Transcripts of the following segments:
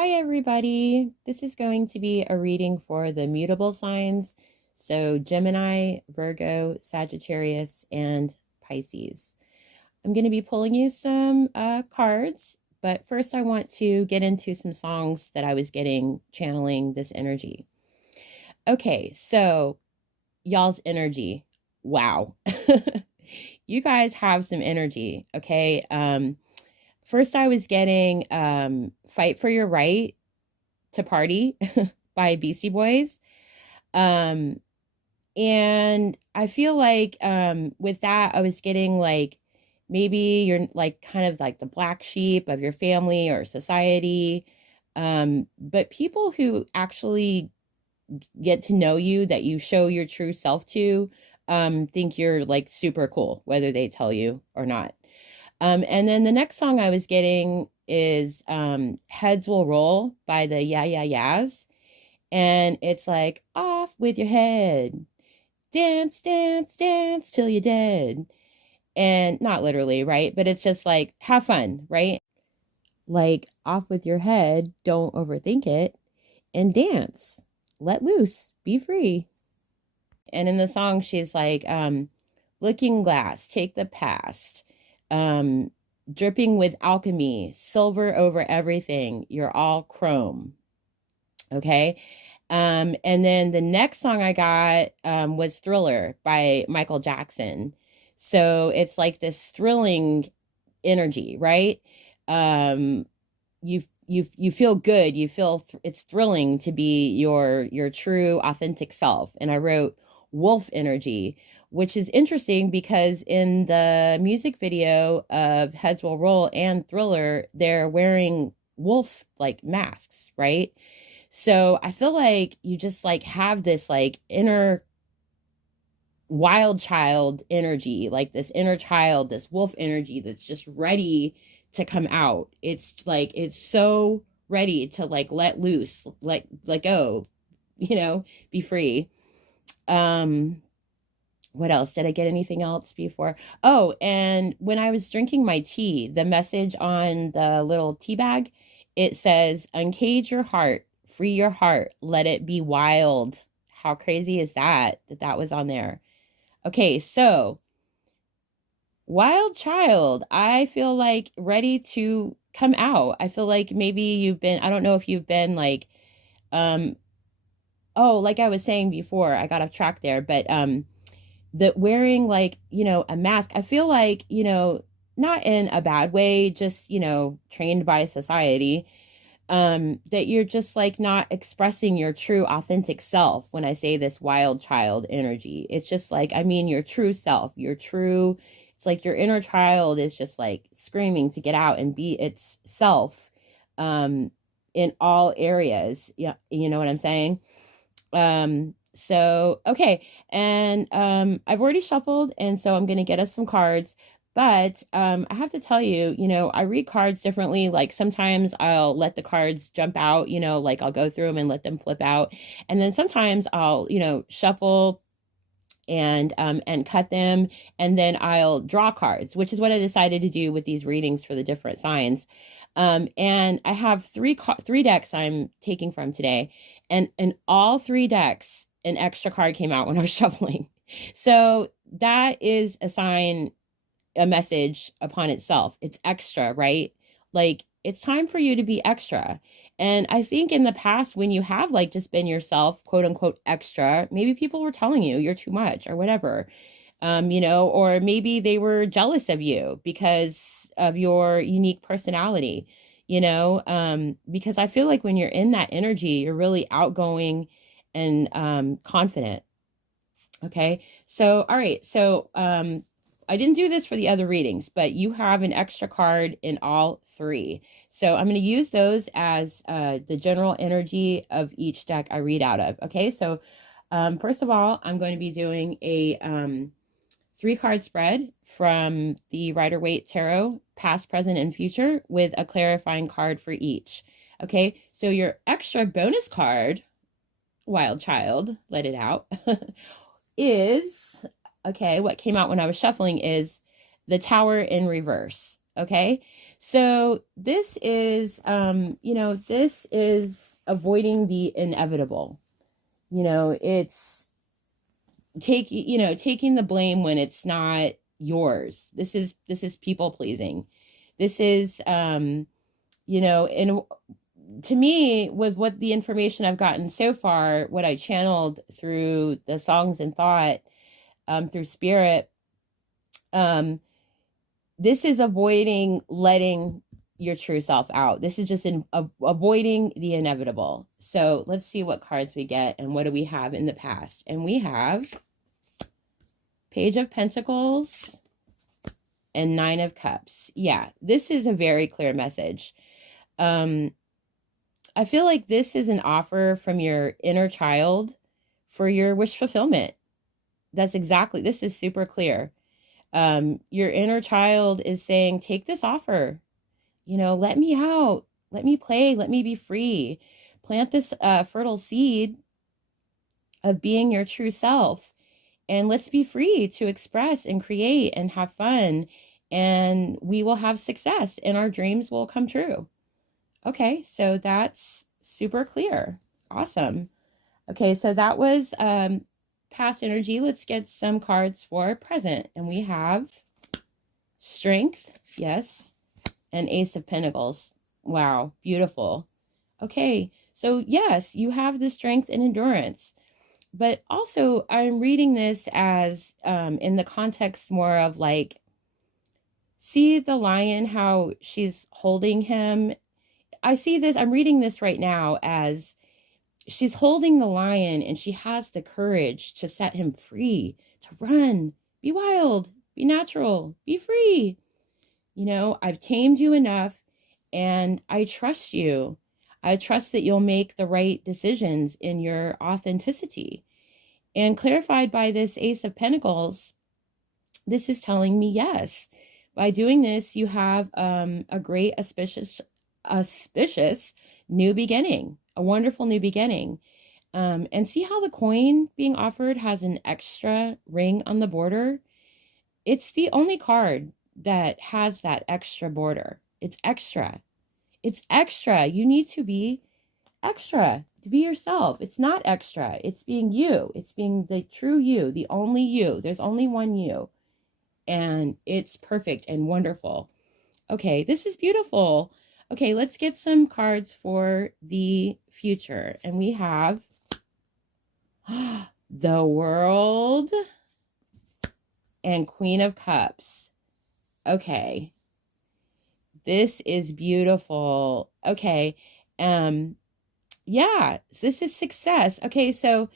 Hi, everybody. This is going to be a reading for the mutable signs. So Gemini, Virgo, Sagittarius, and Pisces. I'm going to be pulling you some cards, but first I want to get into some songs that I was getting channeling this energy. Okay, so y'all's energy. Wow. You guys have some energy, okay? First I was getting Fight for Your Right to Party by Beastie Boys. And I feel like with that, I was getting like maybe you're like kind of like the black sheep of your family or society. But people who actually get to know you, that you show your true self to, think you're like super cool, whether they tell you or not. And then the next song I was getting is Heads Will Roll by the Yeah Yeah Yeahs. And it's like, off with your head, dance, dance, dance till you're dead. And not literally, right? But it's just like, have fun, right? Like, off with your head, don't overthink it, and dance. Let loose, be free. And in the song, she's like, looking glass, take the past. Dripping with alchemy, silver over everything. You're all chrome. Okay. And then the next song I got was Thriller by Michael Jackson. So it's like this thrilling energy, right? You feel good. You feel it's thrilling to be your true authentic self. And I wrote wolf energy, which is interesting because in the music video of Heads Will Roll and Thriller, they're wearing wolf like masks, right? So I feel like you just like have this like inner wild child energy, like this inner child, this wolf energy that's just ready to come out. It's like it's so ready to like let loose, like let go, be free. What else? Did I get anything else before? Oh, and when I was drinking my tea, the message on the little tea bag, it says, uncage your heart, free your heart, let it be wild. How crazy is that that was on there? Okay, so wild child, I feel like ready to come out. I feel like maybe you've been, I don't know if you've been like, um, oh, like I was saying before, I got off track there, but that wearing like, a mask, I feel like, not in a bad way, just, trained by society, that you're just like not expressing your true authentic self. When I say this wild child energy, it's just like, I mean, your true self, your true, it's like your inner child is just like screaming to get out and be its self, in all areas. Yeah. You know what I'm saying? So, okay. And, I've already shuffled, and so I'm going to get us some cards. But I have to tell you, I read cards differently. Like sometimes I'll let the cards jump out, like I'll go through them and let them flip out. And then sometimes I'll, shuffle and cut them, and then I'll draw cards, which is what I decided to do with these readings for the different signs. And I have three decks I'm taking from today, and in all three decks, an extra card came out when I was shuffling. So that is a message upon itself. It's extra, right? Like it's time for you to be extra. And I think in the past, when you have like just been yourself, quote unquote, extra, maybe people were telling you you're too much or whatever, or maybe they were jealous of you because of your unique personality, because I feel like when you're in that energy, you're really outgoing and confident. Okay. So, all right. So, I didn't do this for the other readings, but you have an extra card in all three. So I'm going to use those as the general energy of each deck I read out of. Okay, so first of all, I'm going to be doing a 3-card spread from the Rider-Waite Tarot, past, present, and future, with a clarifying card for each. Okay, so your extra bonus card, Wild Child, let it out, is... Okay, what came out when I was shuffling is the Tower in reverse. Okay, So this is, this is avoiding the inevitable. It's taking the blame when it's not yours. This is people pleasing. This is, and to me, with what the information I've gotten so far, what I channeled through the songs and thought, through spirit, this is avoiding letting your true self out. This is just avoiding the inevitable. So let's see what cards we get and what do we have in the past. And we have Page of Pentacles and Nine of Cups. Yeah, this is a very clear message. I feel like this is an offer from your inner child for your wish fulfillment. That's exactly, this is super clear. Your inner child is saying, take this offer, let me out, let me play, let me be free. Plant this fertile seed of being your true self, and let's be free to express and create and have fun, and we will have success and our dreams will come true. Okay, so that's super clear. Awesome. Okay, so that was past energy. Let's get some cards for present. And we have Strength, yes, and Ace of Pentacles. Wow, beautiful. Okay, so yes, you have the strength and endurance. But also, I'm reading this as in the context more of like, see the lion, how she's holding him. I see this, I'm reading this right now as she's holding the lion and she has the courage to set him free, to run, be wild, be natural, be free. I've tamed you enough and I trust you. I trust that you'll make the right decisions in your authenticity. And clarified by this Ace of Pentacles, this is telling me yes. By doing this, you have a great auspicious new beginning, a wonderful new beginning. And see how the coin being offered has an extra ring on the border? It's the only card that has that extra border. It's extra. It's extra. You need to be extra, to be yourself. It's not extra. It's being you. It's being the true you, the only you. There's only one you. And it's perfect and wonderful. Okay, this is beautiful. Okay, let's get some cards for the future. And we have the World and Queen of Cups. Okay, this is beautiful. Okay, yeah, this is success. Okay, so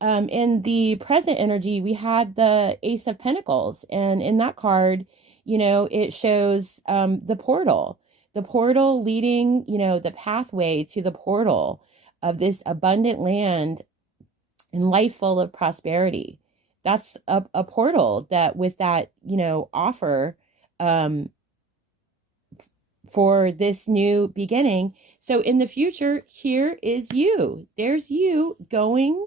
in the present energy, we had the Ace of Pentacles. And in that card, it shows the portal leading, the pathway to the portal of this abundant land and life full of prosperity. That's a portal that with that, offer for this new beginning. So in the future, here is you. There's you going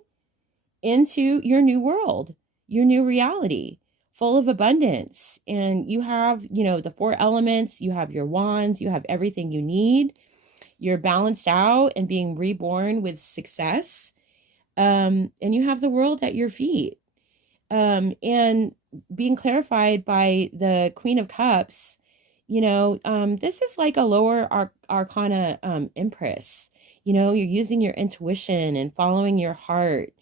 into your new world, your new reality, full of abundance. And you have, the 4 elements, you have your wands, you have everything you need. You're balanced out and being reborn with success. And you have the world at your feet. And being clarified by the Queen of Cups, this is like a lower arcana empress. You're using your intuition and following your heart.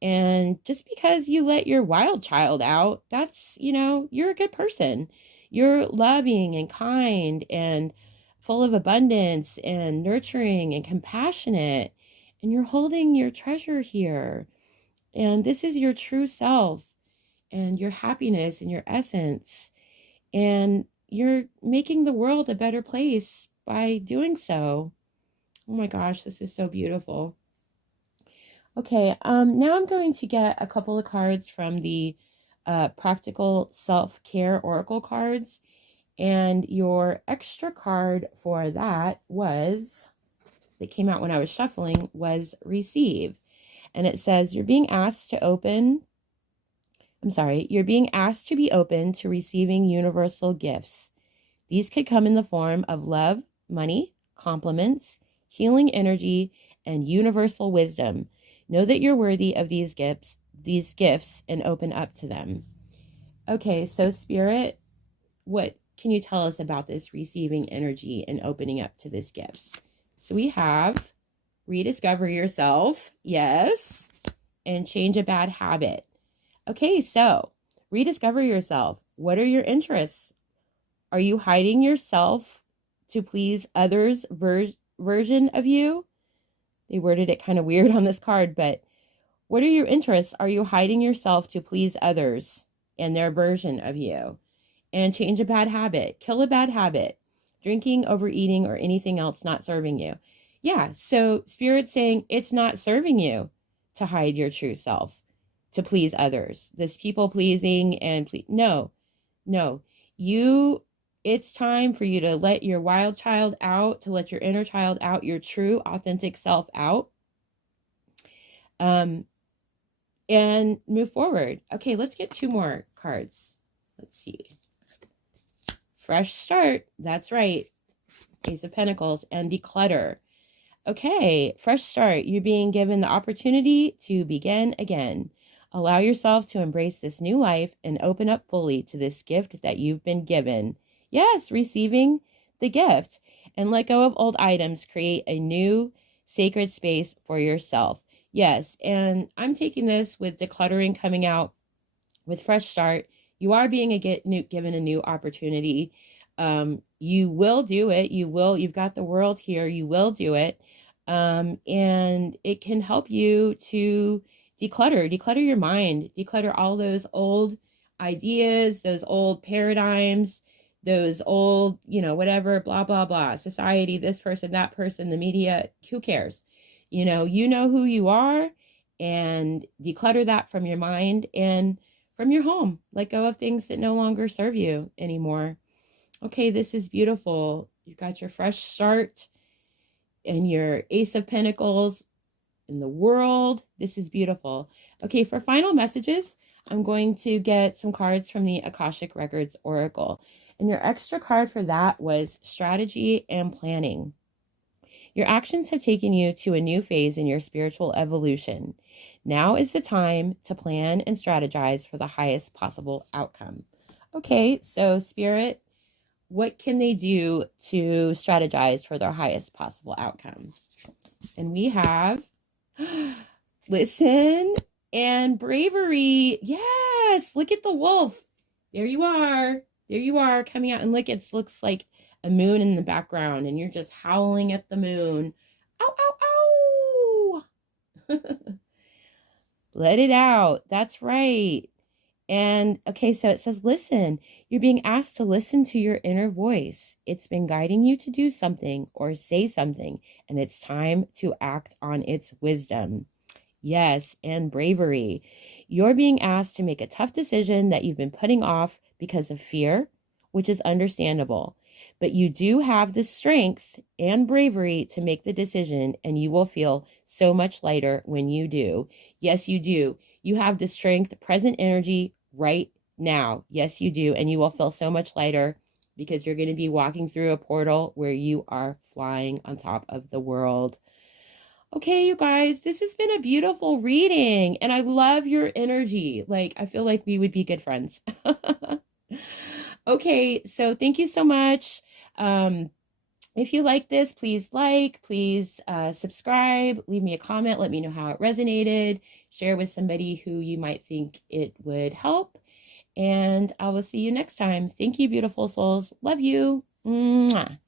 And just because you let your wild child out, that's, you're a good person. You're loving and kind and full of abundance and nurturing and compassionate. And you're holding your treasure here. And this is your true self and your happiness and your essence. And you're making the world a better place by doing so. Oh my gosh, this is so beautiful. Okay, now I'm going to get a couple of cards from the Practical Self-Care Oracle cards. And your extra card for that came out when I was shuffling, was Receive. And it says, you're being asked to be open to receiving universal gifts. These could come in the form of love, money, compliments, healing energy, and universal wisdom. Know that you're worthy of these gifts, and open up to them. Okay, so Spirit, what can you tell us about this receiving energy and opening up to these gifts? So we have rediscover yourself, yes, and change a bad habit. Okay, so rediscover yourself. What are your interests? Are you hiding yourself to please others' version of you? They worded it kind of weird on this card, but what are your interests? Are you hiding yourself to please others and their version of you? And change a bad habit. Kill a bad habit. Drinking, overeating, or anything else not serving you. Yeah, so Spirit's saying it's not serving you to hide your true self, to please others. This people pleasing and no. It's time for you to let your wild child out, to let your inner child out, your true authentic self out. And move forward. Okay, let's get 2 more cards. Let's see. Fresh start. That's right. Ace of Pentacles and declutter. Okay, fresh start. You're being given the opportunity to begin again. Allow yourself to embrace this new life and open up fully to this gift that you've been given. Yes, receiving the gift. And let go of old items. Create a new sacred space for yourself. Yes, and I'm taking this with decluttering coming out with fresh start. You are being given a new opportunity. You will do it. You've got the world here. You will do it. And it can help you to declutter your mind, declutter all those old ideas, those old paradigms, those old, whatever, blah, blah, blah, society, this person, that person, the media, who cares? You know who you are, and declutter that from your mind and from your home. Let go of things that no longer serve you anymore. Okay, this is beautiful. You've got your fresh start and your Ace of Pentacles in the world. This is beautiful. Okay, for final messages, I'm going to get some cards from the Akashic Records Oracle. And your extra card for that was strategy and planning. Your actions have taken you to a new phase in your spiritual evolution. Now is the time to plan and strategize for the highest possible outcome. Okay, so Spirit, what can they do to strategize for their highest possible outcome? And we have listen and bravery. Yes, look at the wolf. There you are. There you are coming out, and look, it looks like a moon in the background, and you're just howling at the moon. Ow, ow, ow. Let it out. That's right. And okay, so it says, listen. You're being asked to listen to your inner voice. It's been guiding you to do something or say something, and it's time to act on its wisdom. Yes, and bravery. You're being asked to make a tough decision that you've been putting off because of fear, which is understandable. But you do have the strength and bravery to make the decision, and you will feel so much lighter when you do. Yes, you do. You have the strength, present energy right now. Yes, you do. And you will feel so much lighter because you're going to be walking through a portal where you are flying on top of the world. Okay, you guys, this has been a beautiful reading, and I love your energy. Like, I feel like we would be good friends. Okay, so thank you so much. If you like this, please subscribe, leave me a comment, let me know how it resonated, share with somebody who you might think it would help, and I will see you next time. Thank you, beautiful souls. Love you. Mwah.